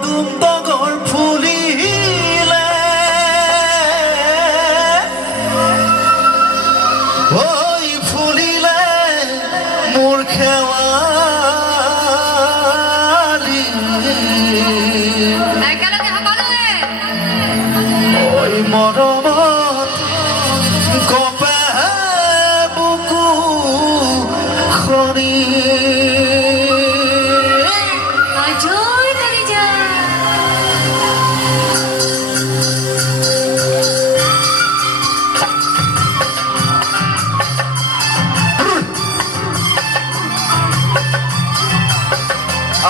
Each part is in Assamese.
পদুম তগৰ ফুলিলে ঐ ফুলিলে মোৰ খেৱালি একেলগে সকলোৱে ঐ মৰমত কপে বুকু খনি জয় কৰে যা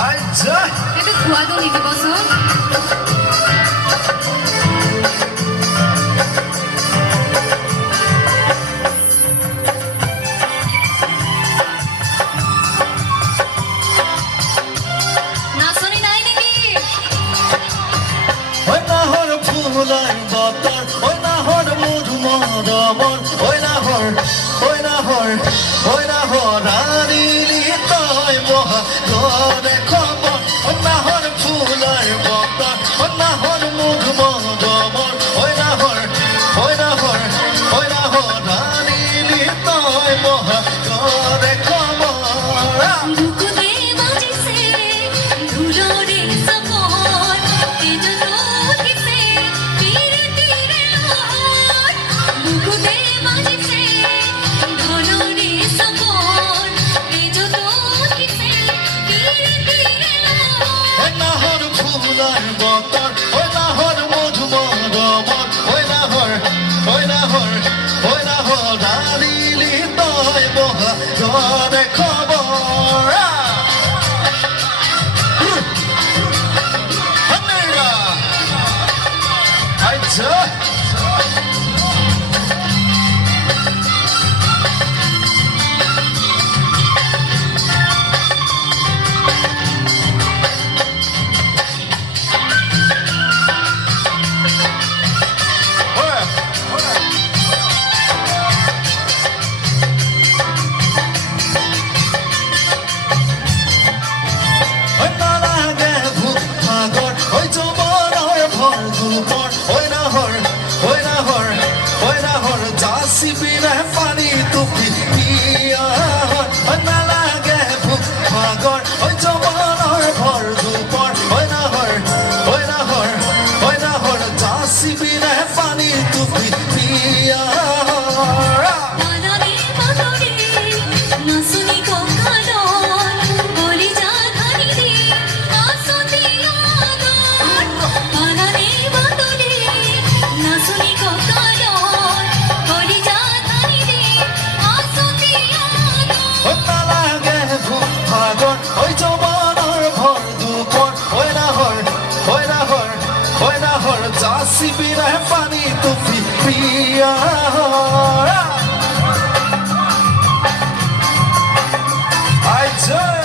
আচ্ছা এটা খোয়া তো নিতে বসো ফুলাই বতৰ ঐ নাহৰ মধুমদমৰ ঐ নাহৰ ৰাণীলি তই মহাগৰে খবৰ ঐ নাহৰ ফুলাই বতৰ ঐ নাহৰ মধুমদমৰ ঐ নাহৰ ৰাণীলি তই মহাগৰে খবৰ বতৰ ঐ নাহৰ মধুমদমৰ ঐ নাহৰ ৰাণীলি তই মহাগৰে খবৰ আচ্ছা Sibira funny to be here naলাগে ভুক ভাগৰ ঐ জৱানৰ ভৰ দুপৰ ঐ নাহৰ জাচিবিৰে পানী to be here Sibira funny to be here I joy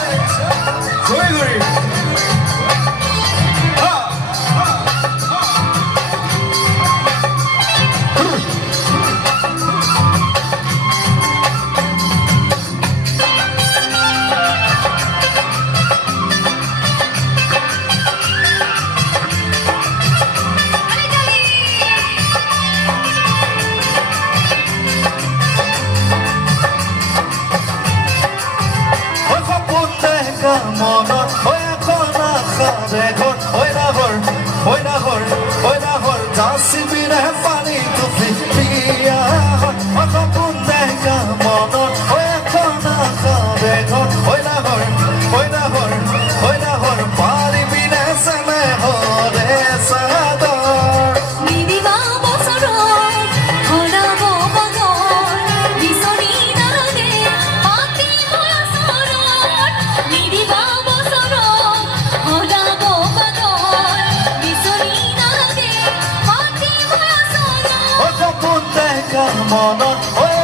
মনত হৈ এখন আশাৰে ঘৰ ঐ নাহৰ জাচিবিৰে পানী তুমি প্ৰিয়া সপোন দেখা মনত হৈ এখন আশাৰে ঘৰ ঐ নাহৰ পাৰিবিনে চেনে হৰে চাদৰ মনত